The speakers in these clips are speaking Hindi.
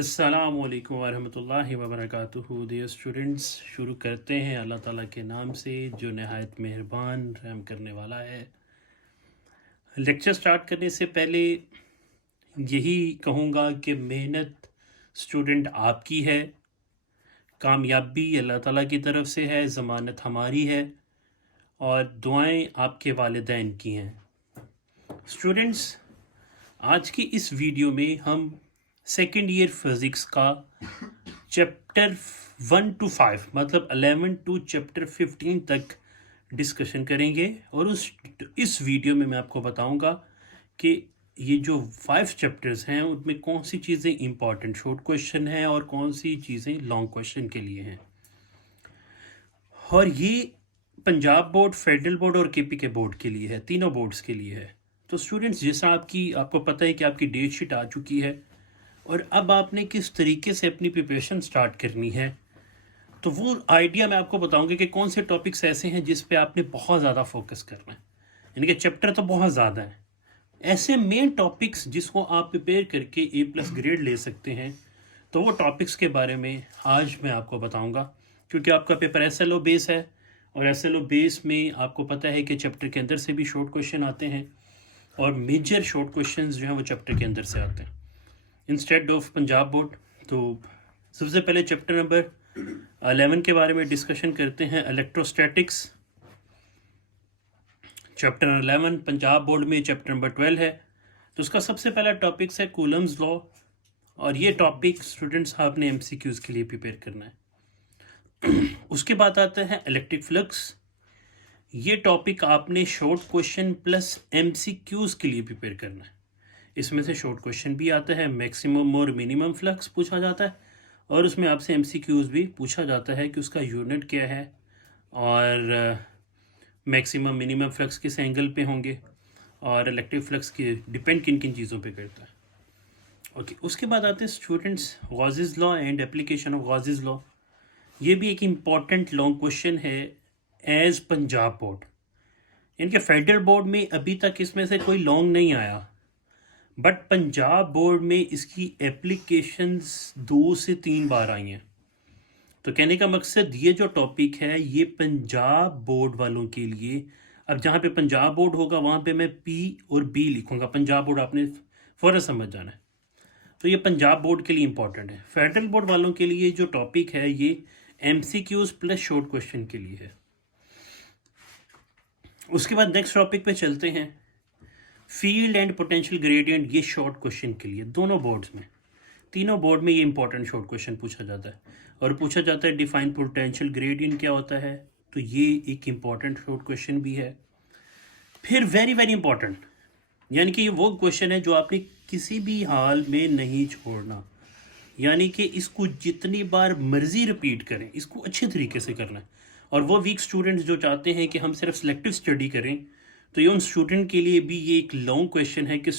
अस्सलामुअलैकुम वरहमतुल्लाहि वबरकातुहू। डियर स्टूडेंट्स, शुरू करते हैं अल्लाह ताला के नाम से जो नहायत मेहरबान रहम करने वाला है। लेक्चर स्टार्ट करने से पहले यही कहूँगा कि मेहनत स्टूडेंट आपकी है, कामयाबी अल्लाह ताला की तरफ से है, ज़मानत हमारी है और दुआएं आपके वालिदैन की हैं। स्टूडेंट्स, आज की इस वीडियो में हम सेकेंड ईयर फिज़िक्स का चैप्टर 1 to 5 मतलब 11 to चैप्टर 15 तक डिस्कशन करेंगे और इस वीडियो में मैं आपको बताऊंगा कि ये जो 5 चैप्टर्स हैं उनमें कौन सी चीज़ें इंपॉर्टेंट शॉर्ट क्वेश्चन हैं और कौन सी चीज़ें लॉन्ग क्वेश्चन के लिए हैं। और ये पंजाब बोर्ड, फेडरल बोर्ड और केपीके बोर्ड के लिए है, तीनों बोर्ड्स के लिए है। तो स्टूडेंट्स, जैसा आपको पता है कि आपकी डेट शीट आ चुकी है और अब आपने किस तरीके से अपनी प्रिपरेशन स्टार्ट करनी है, तो वो आइडिया मैं आपको बताऊंगा कि कौन से टॉपिक्स ऐसे हैं जिस पे आपने बहुत ज़्यादा फोकस करना है। यानी कि चैप्टर तो बहुत ज़्यादा है, ऐसे मेन टॉपिक्स जिसको आप प्रिपेयर करके A+ ग्रेड ले सकते हैं, तो वो टॉपिक्स के बारे में आज मैं आपको बताऊंगा। क्योंकि आपका पेपर SLO बेस है और SLO बेस में आपको पता है कि चैप्टर के अंदर से भी शॉर्ट क्वेश्चन आते हैं और मेजर शॉर्ट क्वेश्चन जो हैं वो चैप्टर के अंदर से आते हैं इंस्टेड ऑफ पंजाब बोर्ड। तो सबसे पहले चैप्टर नंबर 11 के बारे में डिस्कशन करते हैं, इलेक्ट्रोस्टैटिक्स। चैप्टर 11 पंजाब बोर्ड में चैप्टर नंबर 12 है। तो उसका सबसे पहला टॉपिक्स है कूलम्स लॉ और ये टॉपिक स्टूडेंट्स आपने MCQs के लिए प्रिपेयर करना है। उसके बाद आता है इलेक्ट्रिक फ्लक्स। ये टॉपिक आपने शॉर्ट क्वेश्चन प्लस MCQs के लिए प्रिपेयर करना है। इसमें से शॉर्ट क्वेश्चन भी आता है, मैक्सिमम और मिनिमम फ्लक्स पूछा जाता है और उसमें आपसे MCQs भी पूछा जाता है कि उसका यूनिट क्या है और मैक्सिमम मिनिमम फ्लक्स किस एंगल पे होंगे और इलेक्ट्रिक फ्लक्स की डिपेंड किन किन चीज़ों पे करता है। ओके, उसके बाद आते हैं students Gauss's law and application of Gauss's law. ये भी एक इम्पॉर्टेंट लॉन्ग क्वेश्चन है एज पंजाब बोर्ड। इनके फेडरल बोर्ड में अभी तक इसमें से कोई लॉन्ग नहीं आया, बट पंजाब बोर्ड में इसकी एप्लीकेशंस 2 से 3 बार आई हैं। तो कहने का मकसद ये जो टॉपिक है ये पंजाब बोर्ड वालों के लिए, अब जहाँ पे पंजाब बोर्ड होगा वहाँ पे मैं P और B लिखूँगा, पंजाब बोर्ड आपने फ़ौरन समझ जाना है। तो ये पंजाब बोर्ड के लिए इंपॉर्टेंट है। फेडरल बोर्ड वालों के लिए जो टॉपिक है ये MCQs प्लस शॉर्ट क्वेश्चन के लिए है। उसके बाद नेक्स्ट टॉपिक पे चलते हैं, फील्ड एंड पोटेंशियल ग्रेडियंट। ये शॉर्ट क्वेश्चन के लिए दोनों बोर्ड्स में, तीनों बोर्ड में ये इंपॉर्टेंट शॉर्ट क्वेश्चन पूछा जाता है और पूछा जाता है डिफाइन पोटेंशियल ग्रेडियंट क्या होता है, तो ये एक इंपॉर्टेंट शॉर्ट क्वेश्चन भी है। फिर वेरी वेरी इंपॉर्टेंट, यानी कि ये वो क्वेश्चन है जो आपने किसी भी हाल में नहीं छोड़ना, यानी कि इसको जितनी बार मर्जी रिपीट करें, इसको अच्छे तरीके से करना है। और वो वीक स्टूडेंट्स जो चाहते हैं कि हम सिर्फ सिलेक्टिव स्टडी करें, तो ये उन स्टूडेंट के लिए भी ये एक लॉन्ग क्वेश्चन है कि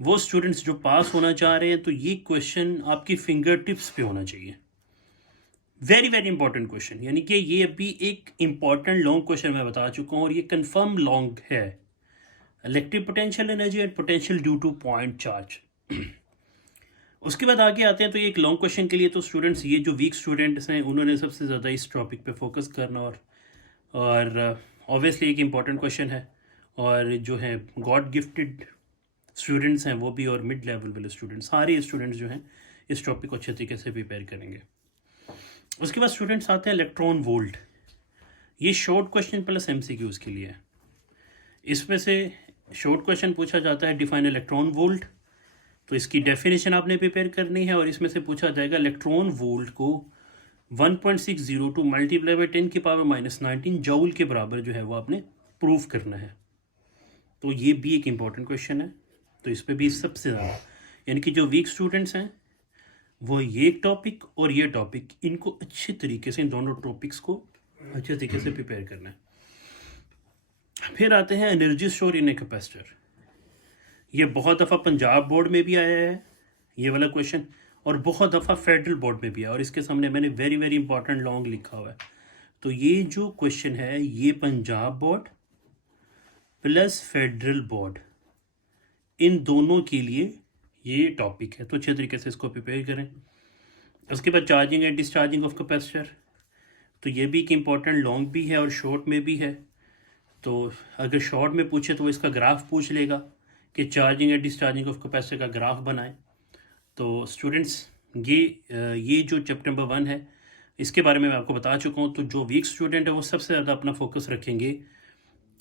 वो स्टूडेंट्स जो पास होना चाह रहे हैं तो ये क्वेश्चन आपकी फिंगर टिप्स पे होना चाहिए। वेरी वेरी इंपॉर्टेंट क्वेश्चन, यानी कि ये अभी एक इंपॉर्टेंट लॉन्ग क्वेश्चन मैं बता चुका हूँ और ये कंफर्म लॉन्ग है। Electric potential energy and potential due to point charge. उसके बाद आगे आते हैं, तो ये एक लॉन्ग क्वेश्चन के लिए तो स्टूडेंट्स, ये जो वीक स्टूडेंट्स हैं उन्होंने सबसे ज़्यादा इस टॉपिक पे फोकस करना और ऑब्वियसली एक इम्पॉर्टेंट क्वेश्चन है और जो है गॉड गिफ्टेड स्टूडेंट्स हैं वो भी और मिड लेवल वाले स्टूडेंट्स, सारे स्टूडेंट्स जो हैं इस टॉपिक को अच्छे तरीके से प्रिपेयर करेंगे। उसके बाद स्टूडेंट्स आते हैं इलेक्ट्रॉन वोल्ट। ये शॉर्ट क्वेश्चन प्लस MCQs के लिए है। इसमें से शॉर्ट क्वेश्चन पूछा जाता है डिफाइन इलेक्ट्रॉन वोल्ट, तो इसकी डेफिनेशन आपने प्रिपेयर करनी है और इसमें से पूछा जाएगा इलेक्ट्रॉन वोल्ट को 1.602 मल्टीप्लाई बाई 10⁻⁻19 जूल के बराबर जो है वो आपने प्रूव करना है। तो ये भी एक इम्पॉर्टेंट क्वेश्चन है, तो इस पर भी सबसे ज़्यादा, यानी कि जो वीक स्टूडेंट्स हैं वो ये टॉपिक और ये टॉपिक, इनको अच्छे तरीके से, इन दोनों टॉपिक्स को अच्छे तरीके से प्रिपेयर करना है। फिर आते हैं energy store in a capacitor. ये बहुत दफ़ा पंजाब बोर्ड में भी आया है ये वाला क्वेश्चन और बहुत दफ़ा फेडरल बोर्ड में भी आया और इसके सामने मैंने वेरी वेरी इंपॉर्टेंट लॉन्ग लिखा हुआ है। तो ये जो क्वेश्चन है ये Punjab board plus federal board, इन दोनों के लिए ये टॉपिक है, तो अच्छे तरीके से इसको प्रिपेयर करें। उसके बाद charging and discharging of capacitor, तो ये भी एक इम्पॉर्टेंट, लॉन्ग भी है और शॉर्ट में भी है। तो अगर शॉर्ट में पूछे तो इसका ग्राफ पूछ लेगा कि charging and discharging of capacitor का ग्राफ बनाए। तो स्टूडेंट्स ये जो चैप्टर नंबर 1 है इसके बारे में मैं आपको बता चुका हूँ। तो जो वीक स्टूडेंट है वो सबसे ज़्यादा अपना फोकस रखेंगे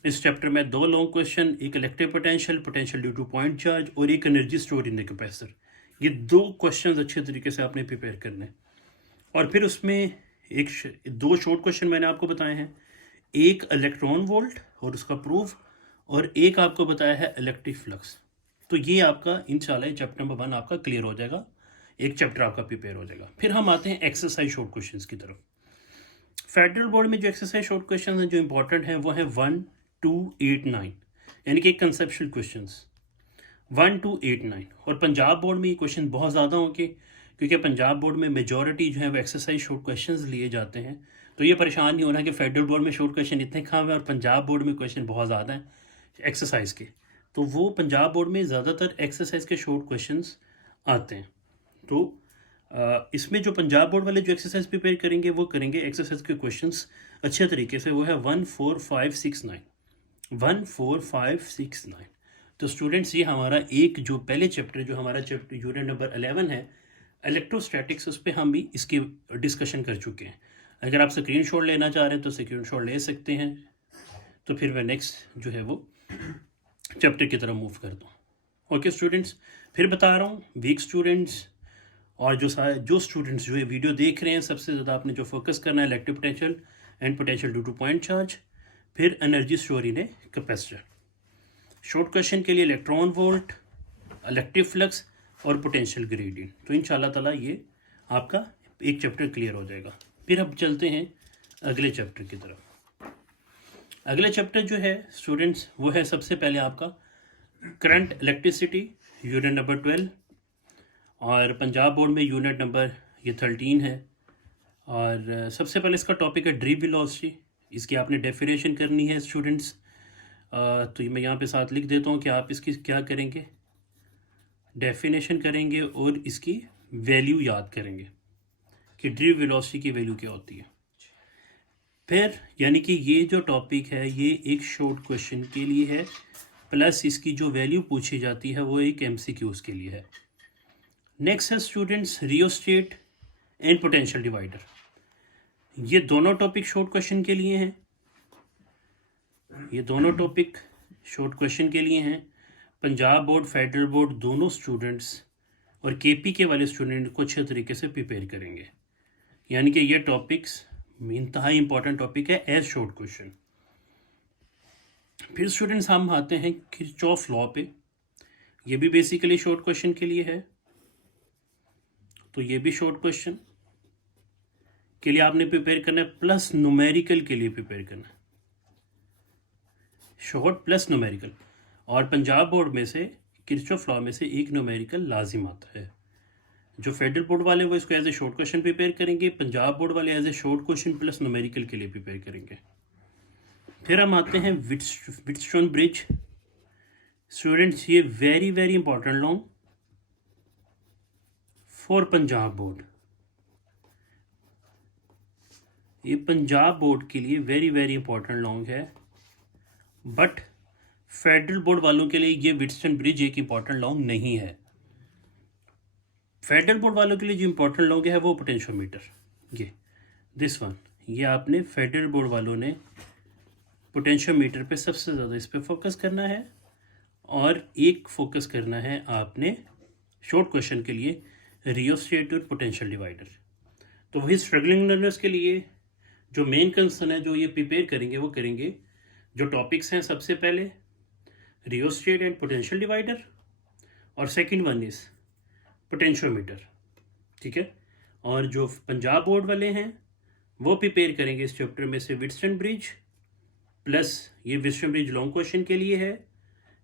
इस चैप्टर में। 2 लॉन्ग क्वेश्चन, एक electric potential due to point charge और एक energy store in the capacitor. ये 2 क्वेश्चन अच्छे तरीके से आपने प्रिपेयर करने। और फिर उसमें 2 शॉर्ट क्वेश्चन मैंने आपको बताए हैं, एक इलेक्ट्रॉन वोल्ट और उसका प्रूफ, और एक आपको बताया है इलेक्ट्रिक फ्लक्स। तो ये आपका इंशाल्लाह चैप्टर नंबर 1 आपका क्लियर हो जाएगा, एक चैप्टर आपका प्रिपेयर हो जाएगा। फिर हम आते हैं एक्सरसाइज शॉर्ट क्वेश्चंस की तरफ। फेडरल बोर्ड में जो एक्सरसाइज शॉर्ट क्वेश्चन हैं जो इंपॉर्टेंट हैं वो है 1, 2, 8, 9, यानी कि कंसेप्शुअल क्वेश्चंस 1, 2, 8, 9। और पंजाब बोर्ड में ये क्वेश्चन बहुत ज़्यादा होंगे क्योंकि पंजाब बोर्ड में मेजॉरिटी जो है वो एक्सरसाइज शॉर्ट क्वेश्चंस लिए जाते हैं। तो ये परेशान नहीं होना कि फेडरल बोर्ड में शॉर्ट क्वेश्चन इतने कम है और पंजाब बोर्ड में क्वेश्चन बहुत ज़्यादा हैं एक्सरसाइज के। तो वो पंजाब बोर्ड में ज़्यादातर एक्सरसाइज के शॉर्ट क्वेश्चंस आते हैं। तो इसमें जो पंजाब बोर्ड वाले जो एक्सरसाइज प्रिपेयर करेंगे वो करेंगे एक्सरसाइज के क्वेश्चंस अच्छे तरीके से। वो है 1, 4, 5, 6, 9, 1, 4, 5, 6, 9। तो स्टूडेंट्स ये हमारा एक जो पहले चैप्टर जो हमारा चैप्टर यूनिट नंबर 11 है इलेक्ट्रोस्टैटिक्स, उस पर हम भी इसकी डिस्कशन कर चुके हैं। अगर आप स्क्रीनशॉट लेना चाह रहे हैं तो स्क्रीनशॉट ले सकते हैं। तो फिर मैं नेक्स्ट जो है वो चैप्टर की तरफ मूव करता हूँ। ओके स्टूडेंट्स, फिर बता रहा हूँ वीक स्टूडेंट्स और जो स्टूडेंट्स जो ये वीडियो देख रहे हैं सबसे ज़्यादा आपने जो फोकस करना है electric potential and potential due to point charge, फिर energy store in a capacitor. Short question के लिए इलेक्ट्रॉन वोल्ट, इलेक्ट्रिक फ्लक्स और पोटेंशियल ग्रेडियंट। तो इंशाल्लाह ताला ये आपका एक चैप्टर क्लियर हो जाएगा। फिर अब चलते हैं अगले चैप्टर की तरफ। अगला चैप्टर जो है स्टूडेंट्स वो है सबसे पहले आपका करंट इलेक्ट्रिसिटी यूनिट नंबर 12, और पंजाब बोर्ड में यूनिट नंबर ये 13 है। और सबसे पहले इसका टॉपिक है ड्रिप वेलोसिटी। इसकी आपने डेफिनेशन करनी है स्टूडेंट्स। तो मैं यहाँ पे साथ लिख देता हूँ कि आप इसकी क्या करेंगे, डेफिनेशन करेंगे और इसकी वैल्यू याद करेंगे कि ड्रिप वेलोसिटी की वैल्यू क्या होती है। फिर यानी कि ये जो टॉपिक है ये एक शॉर्ट क्वेश्चन के लिए है, प्लस इसकी जो वैल्यू पूछी जाती है वो एक MCQs के लिए है। नेक्स्ट है students rheostat and potential divider. ये दोनों टॉपिक शॉर्ट क्वेश्चन के लिए हैं, ये दोनों टॉपिक शॉर्ट क्वेश्चन के लिए हैं। पंजाब बोर्ड, फेडरल बोर्ड दोनों स्टूडेंट्स और KP के वाले स्टूडेंट को अच्छे तरीके से प्रिपेयर करेंगे। यानी कि ये टॉपिक्स इंतहाई इंपॉर्टेंट टॉपिक है एज शॉर्ट क्वेश्चन। फिर स्टूडेंट्स हम आते हैं किरचॉफ लॉ पे। ये भी बेसिकली शॉर्ट क्वेश्चन के लिए है। तो ये भी शॉर्ट क्वेश्चन के लिए आपने प्रिपेयर करना है, प्लस न्यूमेरिकल के लिए प्रिपेयर करना है, शॉर्ट प्लस न्यूमेरिकल। और पंजाब बोर्ड में से किरचॉफ लॉ में से एक न्यूमेरिकल लाजिम आता है। जो फेडरल बोर्ड वाले वो इसको as a short question prepare करेंगे, पंजाब बोर्ड वाले as a short question plus numerical के लिए प्रिपेयर करेंगे। फिर हम आते हैं व्हीटस्टोन ब्रिज। स्टूडेंट्स ये very very important law for Punjab board. ये पंजाब बोर्ड के लिए वेरी वेरी इंपॉर्टेंट लॉन्ग है, बट फेडरल बोर्ड वालों के लिए ये व्हीटस्टोन ब्रिज एक इंपॉर्टेंट लॉन्ग नहीं है। फेडरल बोर्ड वालों के लिए जो इंपॉर्टेंट लॉन्ग है वो पोटेंशियोमीटर, ये दिस वन। ये आपने फेडरल बोर्ड वालों ने पोटेंशियोमीटर पे सबसे ज़्यादा इस पर फोकस करना है, और एक फोकस करना है आपने शॉर्ट क्वेश्चन के लिए रियोस्टेट और पोटेंशियल डिवाइडर। तो वही स्ट्रगलिंग लर्नर्स के लिए जो मेन कंसर्न है जो ये प्रिपेयर करेंगे वो करेंगे, जो टॉपिक्स हैं सबसे पहले रियोस्टेट एंड पोटेंशियल डिवाइडर, और सेकंड वन इज पोटेंशियोमीटर, ठीक है। और जो पंजाब बोर्ड वाले हैं वो प्रिपेयर करेंगे इस चैप्टर में से व्हीटस्टोन ब्रिज, प्लस ये व्हीटस्टोन ब्रिज लॉन्ग क्वेश्चन के लिए है,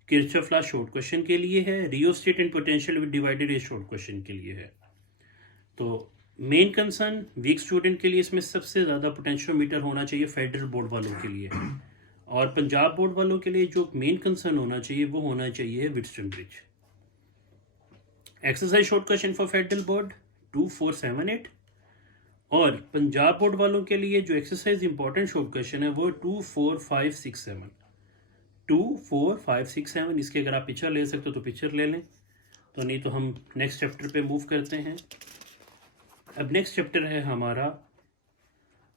किरचॉफ लॉ शॉर्ट क्वेश्चन के लिए है, रियोस्टेट एंड पोटेंशियल डिवाइडर ये शॉर्ट क्वेश्चन के लिए है। तो मेन कंसर्न वीक स्टूडेंट के लिए इसमें सबसे ज़्यादा पोटेंशियोमीटर होना चाहिए फेडरल बोर्ड वालों के लिए, और पंजाब बोर्ड वालों के लिए जो मेन कंसर्न होना चाहिए वो होना चाहिए Wheatstone bridge. Exercise short question for federal board 2478 और पंजाब बोर्ड वालों के लिए जो एक्सरसाइज इंपॉर्टेंट शॉर्ट क्वेश्चन है वो 24567 24567। इसके अगर आप पिक्चर ले सकते हो तो पिक्चर ले लें, तो नहीं तो हम नेक्स्ट चैप्टर पे मूव करते हैं। अब नेक्स्ट चैप्टर है हमारा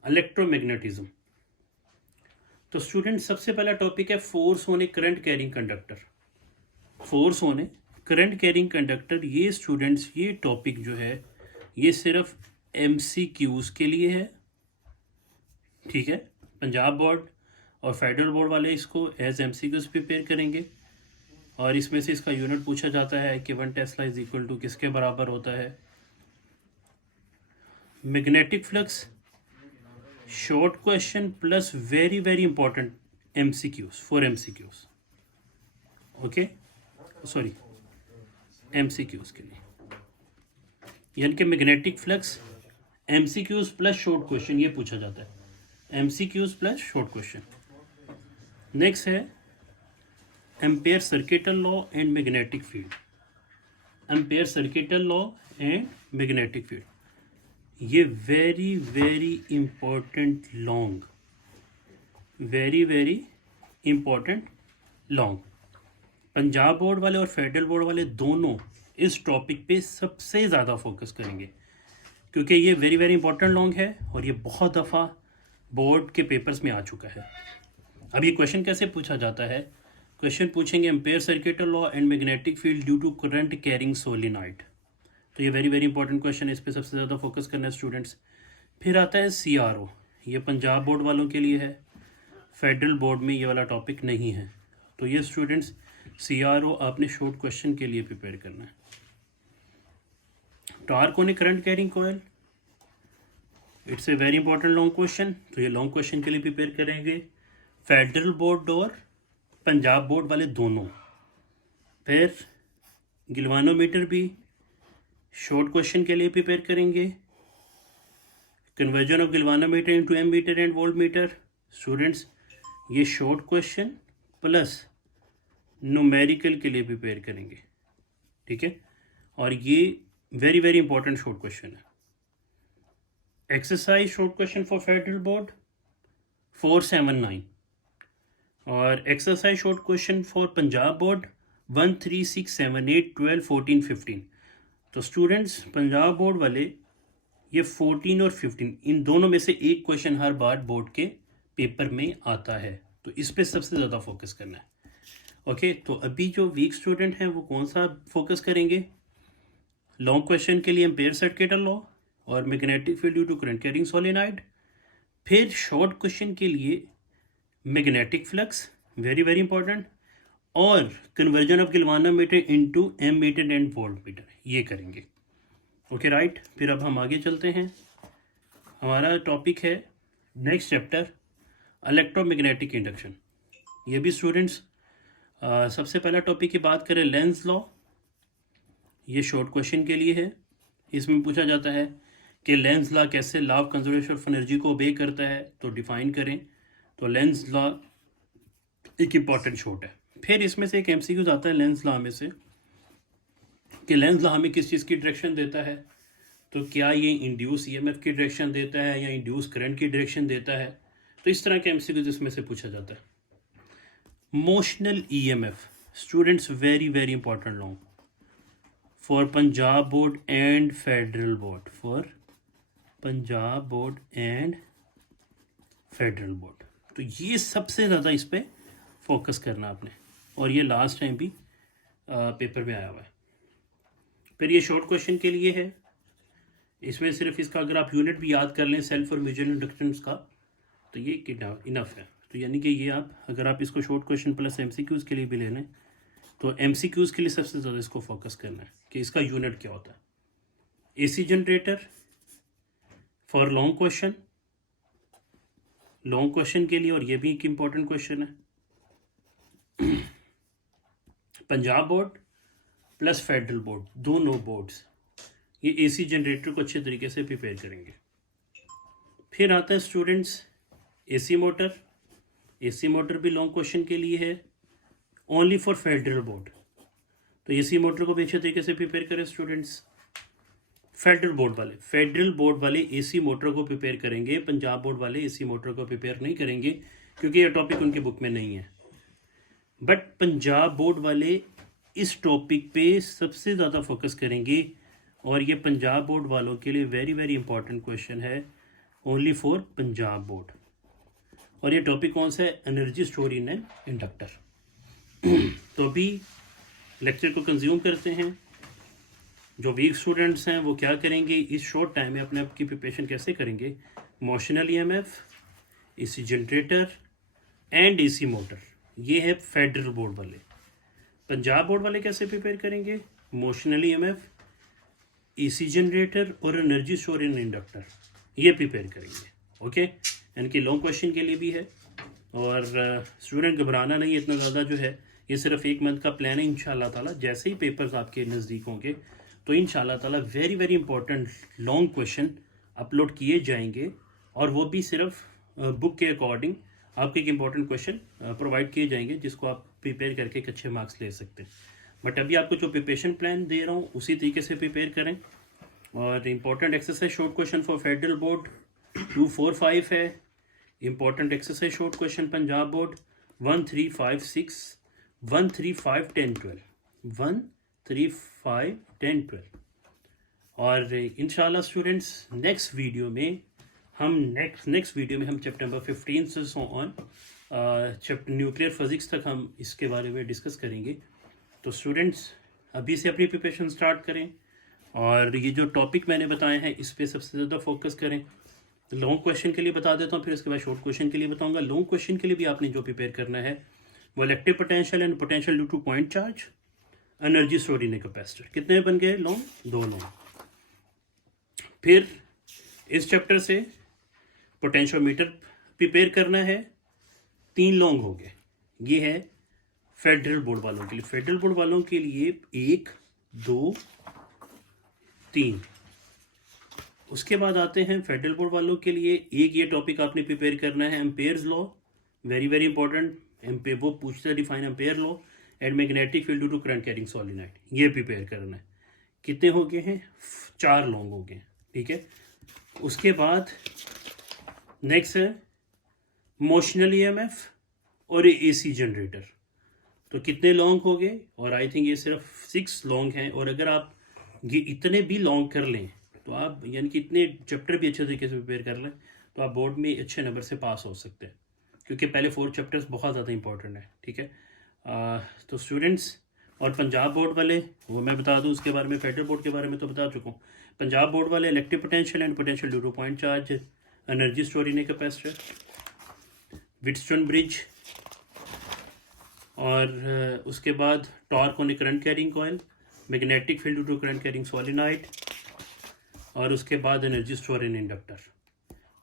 इलेक्ट्रोमैग्नेटिज्म। तो स्टूडेंट सबसे पहला टॉपिक है force on a current carrying conductor. Force on a current carrying conductor, ये स्टूडेंट्स ये टॉपिक जो है ये सिर्फ MCQs के लिए है, ठीक है। पंजाब बोर्ड और फेडरल बोर्ड वाले इसको एज MCQs प्रिपेयर करेंगे और इसमें से इसका यूनिट पूछा जाता है कि 1 टेस्ला इज इक्वल टू किसके बराबर होता है। Magnetic flux short question plus very very important MCQs, 4 MCQs, okay, sorry MCQs के लिए, यानी कि magnetic flux MCQs plus short question ये पूछा जाता है, MCQs plus short question. Next है ampere circuital law and magnetic field. Ampere circuital law and magnetic field, ये very very important long, very very important long. Punjab board वाले और फेडरल बोर्ड वाले दोनों इस टॉपिक पे सबसे ज़्यादा फोकस करेंगे क्योंकि ये वेरी वेरी इंपॉर्टेंट लॉन्ग है और ये बहुत दफ़ा बोर्ड के पेपर्स में आ चुका है। अब ये क्वेश्चन कैसे पूछा जाता है, क्वेश्चन पूछेंगे ampere circuital law and magnetic field due to current carrying solenoid. तो ये वेरी वेरी इंपॉर्टेंट क्वेश्चन है, इस पर सबसे ज़्यादा फोकस करना है स्टूडेंट्स। फिर आता है CRO, ये पंजाब बोर्ड वालों के लिए है, फेडरल बोर्ड में ये वाला टॉपिक नहीं है। तो ये स्टूडेंट्स CRO आपने शॉर्ट क्वेश्चन के लिए प्रिपेयर करना है। Torque on a current carrying coil, it's a very important long question, तो ये लॉन्ग क्वेश्चन के लिए प्रिपेयर करेंगे फेडरल बोर्ड और पंजाब बोर्ड वाले दोनों। फिर गिलवानोमीटर भी शॉर्ट क्वेश्चन के लिए प्रिपेयर करेंगे। Conversion of galvanometer into ammeter and voltmeter, students ये शॉर्ट क्वेश्चन प्लस न्यूमेरिकल के लिए प्रिपेयर करेंगे, ठीक है। और ये very very important short question है। Exercise short question for federal board 479 और exercise short question for Punjab board 1 3 6 7 8 12 14 15। तो स्टूडेंट्स पंजाब बोर्ड वाले ये 14 और 15 इन दोनों में से एक क्वेश्चन हर बार बोर्ड के पेपर में आता है, तो इस पे सबसे ज़्यादा फोकस करना है, ओके। तो अभी जो वीक स्टूडेंट हैं वो कौन सा फोकस करेंगे, लॉन्ग क्वेश्चन के लिए एम्पेयर सर्किटल लॉ और magnetic field due to current carrying solenoid. फिर शॉर्ट क्वेश्चन के लिए magnetic flux very very important और conversion of galvanometer into ammeter and voltmeter ये करेंगे, ओके राइट। फिर अब हम आगे चलते हैं, हमारा टॉपिक है नेक्स्ट चैप्टर इलेक्ट्रोमैग्नेटिक इंडक्शन। ये भी स्टूडेंट्स सबसे पहला टॉपिक की बात करें लेंस लॉ, ये शॉर्ट क्वेश्चन के लिए है। इसमें पूछा जाता है कि लेंस लॉ कैसे law of conservation of energy को ओबे करता है, तो डिफाइन करें। तो लेंस लॉ एक इम्पॉर्टेंट शॉर्ट है। फिर इसमें से एक MCQ आता है लेंस लॉ में से कि लेंस लॉ हमें किस चीज़ की डायरेक्शन देता है, तो क्या ये इंड्यूस EMF की डायरेक्शन देता है या इंड्यूस करंट की डायरेक्शन देता है। तो इस तरह के MCQ इसमें से पूछा जाता है। Motional EMF students very very important law for Punjab board and federal board, for Punjab board and federal board. तो ये सबसे ज़्यादा इस पर फोकस करना आपने, और ये लास्ट टाइम भी पेपर में आया हुआ है। फिर ये शॉर्ट क्वेश्चन के लिए है, इसमें सिर्फ इसका अगर आप यूनिट भी याद कर लें सेल्फ और म्यूचुअल इंडक्टेंस का तो ये इनफ है। तो यानी कि ये आप अगर आप इसको शॉर्ट क्वेश्चन प्लस MCQs के लिए भी ले लें तो MCQs के लिए सबसे ज़्यादा इसको फोकस करना है कि इसका यूनिट क्या होता है। AC generator for long question, long question के लिए, और ये भी एक इम्पॉर्टेंट क्वेश्चन है। Punjab board plus federal board दोनों बोर्ड्स ये AC जनरेटर को अच्छे तरीके से प्रिपेयर करेंगे। फिर आता है students AC motor, AC motor भी लॉन्ग क्वेश्चन के लिए है ओनली फॉर फेडरल बोर्ड। तो तो एसी मोटर को भी अच्छे तरीके से प्रिपेयर करें स्टूडेंट्स। फेडरल बोर्ड वाले एसी मोटर को प्रिपेयर करेंगे, पंजाब बोर्ड वाले एसी मोटर को प्रिपेयर नहीं करेंगे क्योंकि ये टॉपिक उनके बुक में नहीं है। बट पंजाब बोर्ड वाले इस टॉपिक पे सबसे ज़्यादा फोकस करेंगे और ये पंजाब बोर्ड वालों के लिए वेरी वेरी इंपॉर्टेंट क्वेश्चन है, ओनली फॉर पंजाब बोर्ड। और ये टॉपिक कौन सा है? Energy store in an inductor. तो अभी लेक्चर को कंज्यूम करते हैं। जो वीक स्टूडेंट्स हैं वो क्या करेंगे, इस शॉर्ट टाइम में अपने आप की प्रिपरेशन कैसे करेंगे? Motional EMF, AC generator and AC motor, ये है फेडरल बोर्ड वाले। पंजाब बोर्ड वाले कैसे प्रिपेयर करेंगे? मोशनल ईएमएफ, एसी जनरेटर और एनर्जी स्टोर इन इंडक्टर, ये प्रिपेयर करेंगे। ओके, इनके लॉन्ग क्वेश्चन के लिए भी है। और स्टूडेंट घबराना नहीं इतना ज़्यादा, जो है ये सिर्फ 1 मंथ का प्लान है। इंशाल्लाह ताला जैसे ही पेपर्स आपके नज़दीक होंगे तो इंशाल्लाह ताला very very important long question upload किए जाएंगे और वो भी सिर्फ बुक के अकॉर्डिंग आपको एक इम्पॉर्टेंट क्वेश्चन प्रोवाइड किए जाएंगे जिसको आप प्रिपेयर करके एक अच्छे मार्क्स ले सकते हैं। बट अभी आपको जो प्रिपरेशन प्लान दे रहा हूँ उसी तरीके से प्रिपेयर करें। और important exercise short question for federal board 2, 4, 5 है। Important exercise short question Punjab board 1, 3, 5, 6, 1, 3, 5, 10, 12, 1, 3, 5, 10, 12। और इंशाल्लाह स्टूडेंट्स नेक्स्ट वीडियो में हम चैप्टर नंबर 15 से so on chapter nuclear physics तक हम इसके बारे में डिस्कस करेंगे। तो स्टूडेंट्स अभी से अपनी प्रिपरेशन स्टार्ट करें और ये जो टॉपिक मैंने बताए हैं इस पर सबसे ज़्यादा फोकस करें। लॉन्ग क्वेश्चन के लिए बता देता हूँ, फिर उसके बाद शॉर्ट क्वेश्चन के लिए बताऊँगा। लॉन्ग क्वेश्चन के लिए भी आपने जो प्रिपेयर करना है वो electric potential and potential due to point charge, energy store in a capacitor. कितने बन गए लॉन्ग? 2 लॉन्ग। फिर इस चैप्टर से पोटेंशियोमीटर प्रिपेयर करना है, 3 लॉन्ग हो गए। ये है फेडरल बोर्ड वालों के लिए। फेडरल बोर्ड वालों के लिए 1, 2, 3। उसके बाद आते हैं फेडरल बोर्ड वालों के लिए एक ये टॉपिक आपने प्रिपेयर करना है, ampere's law, very very important. Ampere वो पूछता है define ampere law and magnetic field due to current carrying solenoid, ये प्रिपेयर करना है। कितने हो गए हैं? 4 लॉन्ग हो गए। ठीक है, उसके बाद नेक्स्ट है मोशनल ईएमएफ और एसी जनरेटर। तो कितने लॉन्ग हो गए? और आई थिंक ये सिर्फ 6 लॉन्ग हैं। और अगर आप ये इतने भी लॉन्ग कर लें तो आप यानी कि इतने चैप्टर भी अच्छे तरीके से प्रिपेयर कर लें तो आप बोर्ड में अच्छे नंबर से पास हो सकते हैं, क्योंकि पहले 4 चैप्टर्स बहुत ज़्यादा इंपॉर्टेंट है। ठीक है, तो स्टूडेंट्स और पंजाब बोर्ड वाले वो मैं बता दूं उसके बारे में, फेडरल बोर्ड के बारे में तो बता चुका हूँ। पंजाब बोर्ड वाले electric potential and potential due to point charge, energy store in a capacitor, wheatstone bridge, और उसके बाद torque on a current carrying coil, magnetic field due to current carrying solenoid, और उसके बाद एनर्जी स्टोर इन इंडक्टर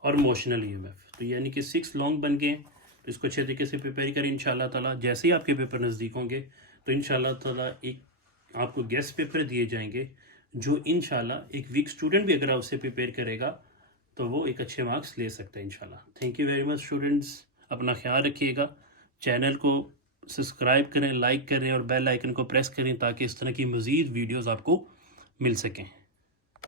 और मोशनल ईएमएफ। तो यानी कि 6 लॉन्ग बन गए। तो इसको अच्छे तरीके से प्रिपेयर करें इंशाल्लाह ताला। जैसे ही आपके पेपर नज़दीक होंगे तो इंशाल्लाह ताला एक आपको गेस्ट पेपर दिए जाएंगे जो इंशाल्लाह एक वीक स्टूडेंट भी अगर उससे प्रिपेयर करेगा तो वो एक अच्छे मार्क्स ले सकता है इंशाल्लाह। Thank you very much students, अपना ख्याल रखिएगा। चैनल को सब्सक्राइब करें, लाइक करें और बेल आइकन को प्रेस करें ताकि इस तरह की मज़ीद वीडियोज़ आपको मिल सकें।